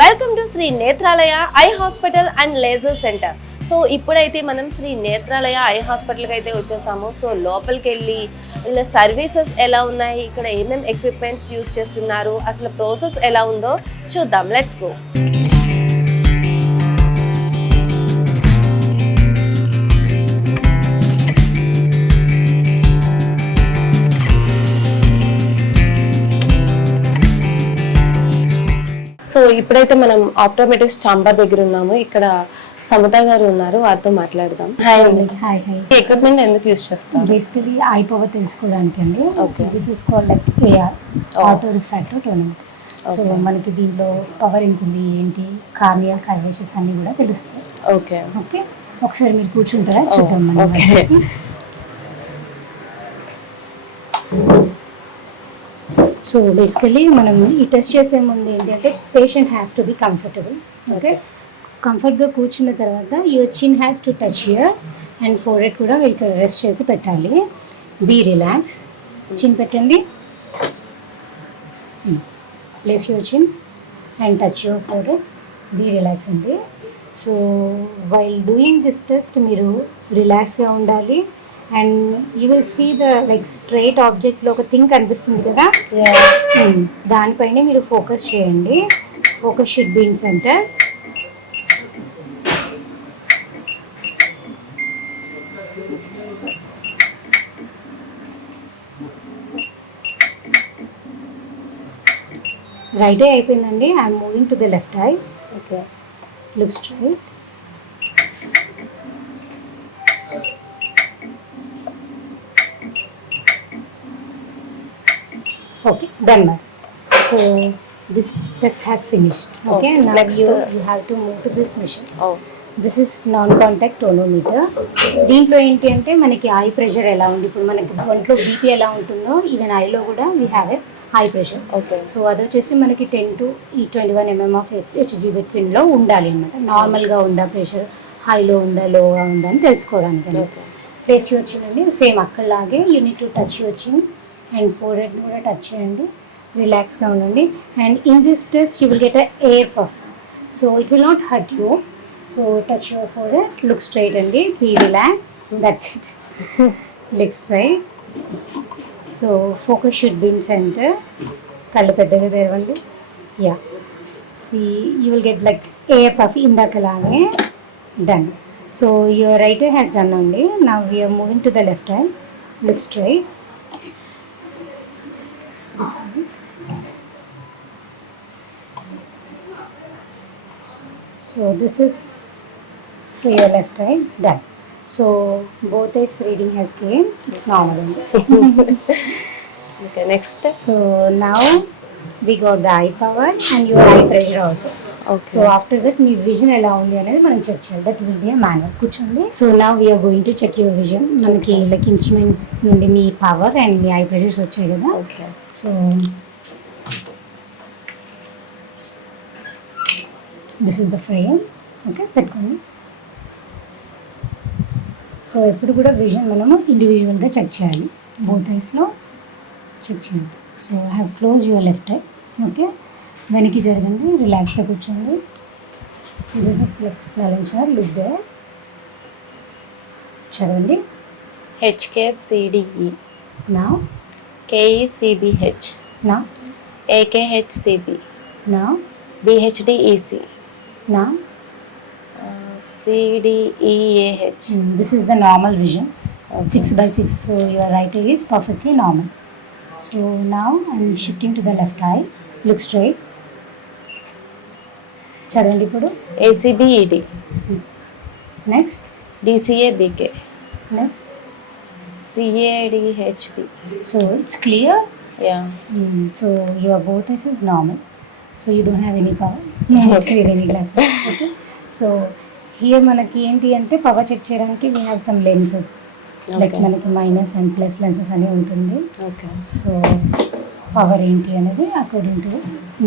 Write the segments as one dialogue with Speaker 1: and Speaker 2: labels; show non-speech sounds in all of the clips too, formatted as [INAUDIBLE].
Speaker 1: Welcome to Sri Netralaya eye hospital and laser centre so ఇప్పుడైతే మనం Shri Netralaya I హాస్పిటల్కి అయితే వచ్చేసాము. సో లోపలికి వెళ్ళి ఇలా సర్వీసెస్ ఎలా ఉన్నాయి? ఇక్కడ ఏమేమి ఎక్విప్మెంట్స్ యూస్ చేస్తున్నారు? అసలు ప్రాసెస్ ఎలా ఉందో చూద్దాం. లెట్స్ గో సో ఇప్పుడైతే మనం ఆప్టోమెటిక్స్ చాంబర్ దగ్గర ఉన్నాము. ఇక్కడ సమత గారు ఉన్నారు వారితో మాట్లాడదాం. హాయ్ అండి.
Speaker 2: హాయ్ హాయ్
Speaker 1: ఎక్విప్మెంట్ ఎందుకు యూస్ చేస్తారు?
Speaker 2: బేసికలీ ఐ పవర్ తెలుసుకోవడానికి అండి.
Speaker 1: Okay.
Speaker 2: This is call like AR. Auto refractive tournament so మనకి దీనిలో పవర్ ఎంత ఉంది ఏంటి కార్నియల్ కర్వేచర్స్ అన్ని కూడా తెలుస్తాయి.
Speaker 1: ఓకే
Speaker 2: ఓకే ఒకసారి మీరు కూర్చుంటారా?
Speaker 1: Oh,
Speaker 2: చూద్దాం మనం సో బేసికలీ మనం ఈ టెస్ట్ చేసే ముందు ఏంటంటే patient has to be comfortable okay కంఫర్ట్గా కూర్చున్న తర్వాత your chin has to touch here and forehead కూడా వీళ్ళకి రెస్ట్ చేసి పెట్టాలి. బీ రిలాక్స్ చిన్ పెట్టండి. Place your chin and touch your forehead be relax అండి. So while doing this test మీరు రిలాక్స్గా ఉండాలి. And you will see the like straight ఆబ్జెక్ట్లో ఒక థింగ్ కనిపిస్తుంది కదా? Hmm. దానిపైనే మీరు ఫోకస్ చేయండి. Focus should be in centre right eye అయిపోయిందండి. I'm moving to the left eye
Speaker 1: okay
Speaker 2: look straight Okay, done ma'am. So this test has finished. Okay,
Speaker 1: Okay,
Speaker 2: now
Speaker 1: next,
Speaker 2: you,
Speaker 1: uh,
Speaker 2: you have to move to this machine.
Speaker 1: Oh
Speaker 2: this is non contact tonometer దీంట్లో ఏంటి అంటే మనకి I pressure ఎలా ఉంది? ఇప్పుడు మనకి ఒంట్లో BP ఎలా ఉంటుందో ఈవెన్ ఐలో కూడా we have a high pressure
Speaker 1: okay
Speaker 2: so అది వచ్చేసి మనకి టెన్ టు ఈ twenty one mm of Hg బిట్వీన్లో ఉండాలి అనమాట నార్మల్గా ఉందా ప్రెషర్ హైలో ఉందా? లోగా ఉందా? అని తెలుసుకోవడానికి.
Speaker 1: ఓకే
Speaker 2: ప్లేస్ వచ్చిందండి సేమ్ అక్కడలాగే యూనిట్ టు టచ్ వచ్చింది అండ్ ఫోర్ హెడ్ని కూడా టచ్ చేయండి. రిలాక్స్గా ఉండండి. And in this test you will get a air puff. So it will not hurt you. So touch your forehead look straight అండి. Be relax that's it. [LAUGHS] Look straight. So focus should be in centre. కళ్ళు పెద్దగా తెరవండి. Yeah. See you will get like air puff ఇందాకలాగే done. So your right has done అండి. Now we're moving to the left hand look straight. So this is for your left eye done so both eyes reading has came it's normal only
Speaker 1: okay next
Speaker 2: so now we got the eye power and your eye pressure also so after that me vision ఎలా ఉంది అనేది మనం check చేయాలి. That will be manual కూర్చోండి. So నా we're going to check your vision మనకి like instrument నుండి మీ పవర్ అండ్ మీ ఐ ప్రెషర్స్ వచ్చాయి కదా.
Speaker 1: Okay
Speaker 2: so this is the frame okay పెట్టుకోండి. సో ఎప్పుడు కూడా విజన్ మనము ఇండివిజువల్గా చెక్ చేయాలి. బోత్ ఐస్లో చెక్ చేయండి so have close your left eye okay వెనక్కి జరగండి రిలాక్స్గా కూర్చోండి. This is like silencer look they చదవండి.
Speaker 1: H K C D E
Speaker 2: నా.
Speaker 1: K E C B H
Speaker 2: నా.
Speaker 1: A K H C B
Speaker 2: నా.
Speaker 1: B H D E C
Speaker 2: నా.
Speaker 1: C D E A H
Speaker 2: this is the normal vision six by six so your right eye is perfectly normal so now I'm shifting to the left eye look straight చదవండి ఇప్పుడు.
Speaker 1: A C B E D
Speaker 2: next
Speaker 1: D C A B K
Speaker 2: next
Speaker 1: C A D H B
Speaker 2: so it's clear
Speaker 1: yeah
Speaker 2: so your both eyes is normal so you don't have any power. Any glass okay so here మనకి ఏంటి అంటే power check చేయడానికి we have some lenses like. మనకి minus and plus lenses అని ఉంటుంది.
Speaker 1: Okay
Speaker 2: so power ఏంటి అనేది according to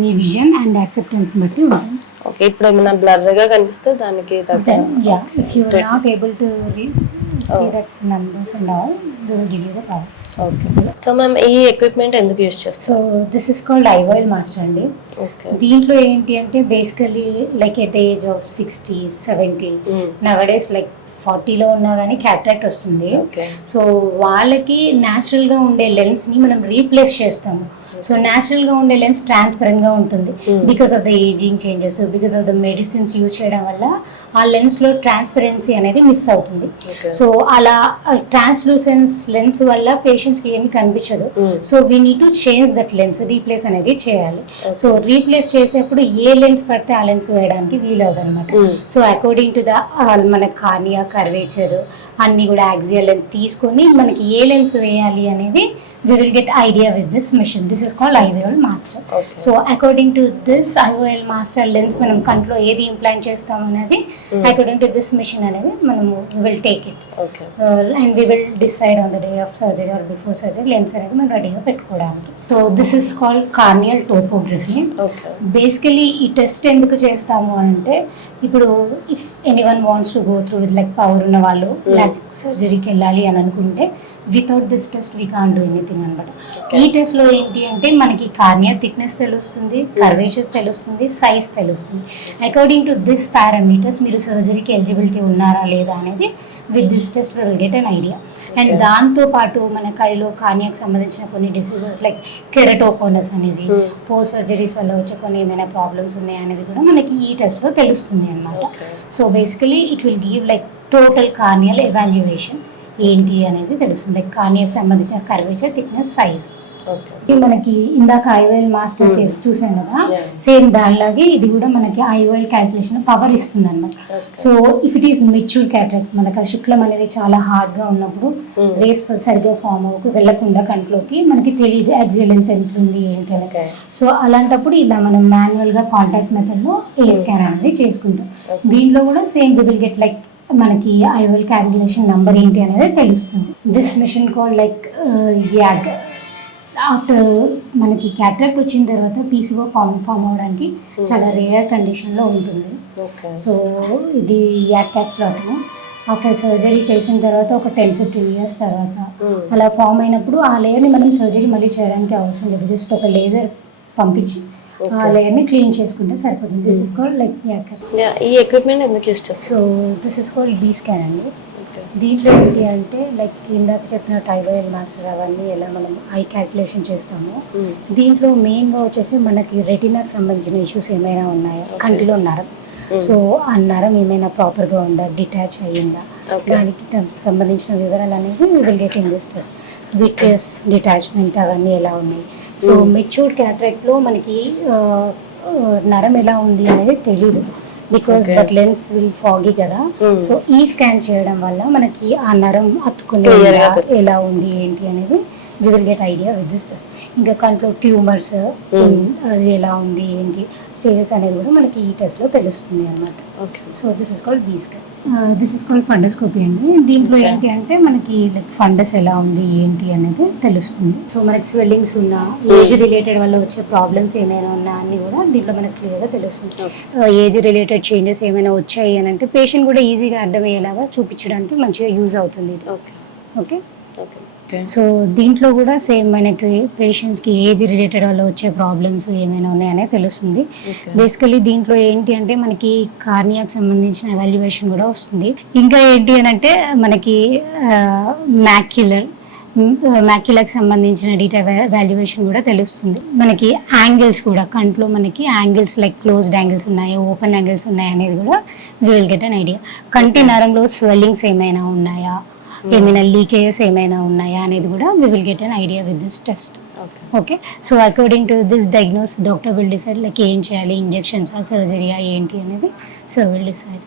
Speaker 2: మీ విజన్ అండ్ యాక్సెప్టెన్స్ బట్టి ఉంటుంది.
Speaker 1: ఓకే ఇప్పుడు ఏమైనా బ్లర్గా కనిపిస్తే దానికి తగ్గ
Speaker 2: yeah if you are not able to read see
Speaker 1: Oh.
Speaker 2: That numbers and all they will give you the power
Speaker 1: okay so ma'am ఈ ఎక్విప్మెంట్ ఎందుకు యూస్ చేస్తాం
Speaker 2: so this is called ఐవైల్ master అండి.
Speaker 1: ఓకే
Speaker 2: దీంట్లో ఏంటి అంటే basically like at the age of sixty seventy nowadays like ఫార్టీలో ఉన్నా కానీ cataract వస్తుంది.
Speaker 1: ఓకే
Speaker 2: సో వాళ్ళకి న్యాచురల్గా ఉండే లెన్స్ని మనం రీప్లేస్ చేస్తాము. సో న్యాచురల్గా ఉండే లెన్స్ ట్రాన్స్పరెంట్గా ఉంటుంది. Because of the ageing changes because of the medicines use చేయడం వల్ల ఆ లెన్స్లో ట్రాన్స్పరెన్సీ అనేది మిస్ అవుతుంది. సో అలా ట్రాన్స్లూసెన్స్ లెన్స్ వల్ల పేషెంట్స్కి ఏమి కనిపించదు. So we need to change that lens replace అనేది చేయాలి. సో రీప్లేస్ చేసేప్పుడు ఏ లెన్స్ పడితే ఆ లెన్స్ వేయడానికి వీలవుతుంది అనమాట సో అకార్డింగ్ టు ద మన కార్నియా కర్వేచర్ అన్ని కూడా యాక్సియల్ లెన్స్ తీసుకొని మనకి ఏ లెన్స్ వేయాలి అనేది we will get idea with this machine this is called IOL master
Speaker 1: okay
Speaker 2: so according to this IOL master lens మనం కంట్లో ఏది ఇంప్లాంట్ చేస్తాం అనేది అకార్డింగ్ టు దిస్ మిషన్ అనేది మనము will take it
Speaker 1: okay
Speaker 2: and we will decide on the day of surgery or before surgery lens అనేది మనం రెడీగా పెట్టుకోవడానికి. So this is called corneal topography basically ఈ టెస్ట్ ఎందుకు చేస్తాము అంటే ఇప్పుడు if any one wants to go through with like power ఉన్న వాళ్ళు లాసిక్ సర్జరీకి వెళ్ళాలి అని అనుకుంటే without this test we can do anything అనమాట. ఈ టెస్ట్లో ఏంటి అంటే మనకి కార్నియా థిక్నెస్ తెలుస్తుంది కర్వేచర్స్ తెలుస్తుంది సైజ్ తెలుస్తుంది. అకార్డింగ్ టు దిస్ పారామీటర్స్ మీరు సర్జరీకి ఎలిజిబిలిటీ ఉన్నారా లేదా అనేది with this test will get an idea and. దాంతో పాటు మన కైలో కార్నియాకి సంబంధించిన కొన్ని డిసీజెస్ లైక్ కెరటోకోనస్ అనేది
Speaker 1: Hmm.
Speaker 2: పోస్ట్ సర్జరీస్ వల్ల వచ్చే కొన్ని ఏమైనా ప్రాబ్లమ్స్ ఉన్నాయా అనేది కూడా మనకి ఈ టెస్ట్లో తెలుస్తుంది అనమాట so basically it will give like total corneal evaluation ఏంటి అనేది తెలుస్తుంది. లైక్ కార్నియాకి సంబంధించిన కర్వేచర్ థిక్నెస్ సైజ్ మనకి ఇందాక ఐవైల్ మాస్టర్
Speaker 1: Hmm.
Speaker 2: చేసి చూసాం కదా. సేమ్ దానిలాగే ఇది కూడా మనకి ఐవైల్ క్యాల్కులేషన్ పవర్ ఇస్తుంది అనమాట so if it is mature cataract మనకి ఆ శుక్లం అనేది చాలా హార్డ్గా ఉన్నప్పుడు
Speaker 1: Hmm.
Speaker 2: రేస్ సరిగ్గా ఫామ్ అవ్వకు వెళ్ళకుండా కంట్లోకి మనకి తెలియదు యాక్సిల్ ఎంత ఎంత ఉంది
Speaker 1: ఓకే
Speaker 2: సో అలాంటప్పుడు ఇలా మనం మాన్యువల్గా కాంటాక్ట్ మెథడ్లో ఏ స్కాన్ అనేది చేసుకుంటాం. దీనిలో కూడా సేమ్ విల్ గెట్ లైక్ మనకి ఐవల్ క్యాల్కులేషన్ నంబర్ ఏంటి అనేది తెలుస్తుంది. This machine call like YAG after మనకి క్యాట్రాక్ట్ వచ్చిన తర్వాత పీసీఓ ఫామ్ ఫామ్ అవడానికి చాలా రేర్ కండిషన్లో ఉంటుంది. సో ఇది యాక్ క్యాప్స్లాట్ ఆఫ్టర్ సర్జరీ చేసిన తర్వాత ఒక టెన్ ఫిఫ్టీన్ ఇయర్స్ తర్వాత అలా ఫామ్ అయినప్పుడు ఆ లేయర్ని మనం సర్జరీ మళ్ళీ చేయడానికి అవసరం లేదు. జస్ట్ ఒక లేజర్ పంపించి ఆ. లేయర్ని క్లీన్ చేసుకుంటే సరిపోతుంది. This is called like YAG
Speaker 1: ఈ ఎక్విప్మెంట్ ఎందుకు యూస్ చేస్తాం
Speaker 2: so this is called D scan అండి. దీంట్లో ఏంటి అంటే లైక్ ఇందాక చెప్పిన టైరాయిడ్ మాస్టర్ అవన్నీ ఎలా మనం ఐ క్యాల్కులేషన్ చేస్తామో దీంట్లో మెయిన్గా వచ్చేసి మనకి రెటినాకి సంబంధించిన ఇష్యూస్ ఏమైనా ఉన్నాయా. కంటిలో నరం. సో ఆ నరం ఏమైనా ప్రాపర్గా ఉందా? డిటాచ్ అయ్యిందా. దానికి సంబంధించిన వివరాలు అనేది will get in this test vitreous detachment అవన్నీ ఎలా ఉన్నాయి? సో. మెచ్యూర్డ్ క్యాట్రాక్ట్లో మనకి నరం ఎలా ఉంది అనేది తెలియదు because. That lens will foggy కదా. సో ఈ స్కాన్ చేయడం వల్ల మనకి ఆ నరం అతుకుని
Speaker 1: తెలుస్తుంది.
Speaker 2: ఎలా ఉంది ఏంటి అనేది we will get idea with this test ఇంకా కంట్లో ట్యూమర్స్
Speaker 1: Mm.
Speaker 2: అది ఎలా ఉంది ఏంటి స్టేజెస్ అనేది కూడా మనకి ఈ టెస్ట్లో తెలుస్తుంది అనమాట
Speaker 1: okay
Speaker 2: so this is called B scan this is called fundoscopy అండి. దీంట్లో. ఏంటి అంటే మనకి లైక్ ఫండస్ ఎలా ఉంది ఏంటి అనేది తెలుస్తుంది. సో మనకి స్వెల్లింగ్స్ ఉన్నా ఏజ్ రిలేటెడ్ వల్ల వచ్చే ప్రాబ్లమ్స్ ఏమైనా ఉన్నా అన్ని కూడా దీంట్లో మనకి క్లియర్గా తెలుస్తుంది.
Speaker 1: ఓకే
Speaker 2: ఏజ్ రిలేటెడ్ చేంజెస్ ఏమైనా వచ్చాయి అని అంటే పేషెంట్ కూడా ఈజీగా అర్థమయ్యేలాగా చూపించడానికి మంచిగా యూజ్ అవుతుంది
Speaker 1: ఓకే
Speaker 2: ఓకే
Speaker 1: ఓకే
Speaker 2: సో దీంట్లో కూడా సేమ్ మనకి పేషెంట్స్కి ఏజ్ రిలేటెడ్ వల్ల వచ్చే ప్రాబ్లమ్స్ ఏమైనా ఉన్నాయనే తెలుస్తుంది. బేసికలీ దీంట్లో ఏంటి అంటే మనకి కార్నియాకి సంబంధించిన ఎవాల్యుయేషన్ కూడా వస్తుంది. ఇంకా ఏంటి అని అంటే మనకి మ్యాక్యులర్ మ్యాక్యులర్కి సంబంధించిన డీటా వాల్యుయేషన్ కూడా తెలుస్తుంది. మనకి యాంగిల్స్ కూడా కంట్లో మనకి యాంగిల్స్ లైక్ క్లోజ్డ్ యాంగిల్స్ ఉన్నాయి ఓపెన్ యాంగిల్స్ ఉన్నాయి అనేది కూడా we will get an idea కంటి నరంలో స్వెల్లింగ్స్ ఏమైనా ఉన్నాయా ఏమైనా లీకేజెస్ ఏమైనా ఉన్నాయా అనేది కూడా we will get an idea with this test
Speaker 1: okay
Speaker 2: okay so according to this diagnose doctor will decide like ఏం చేయాలి? ఇంజెక్షన్స్ సర్జరీయా ఏంటి అనేది సో విల్ డిసైడ్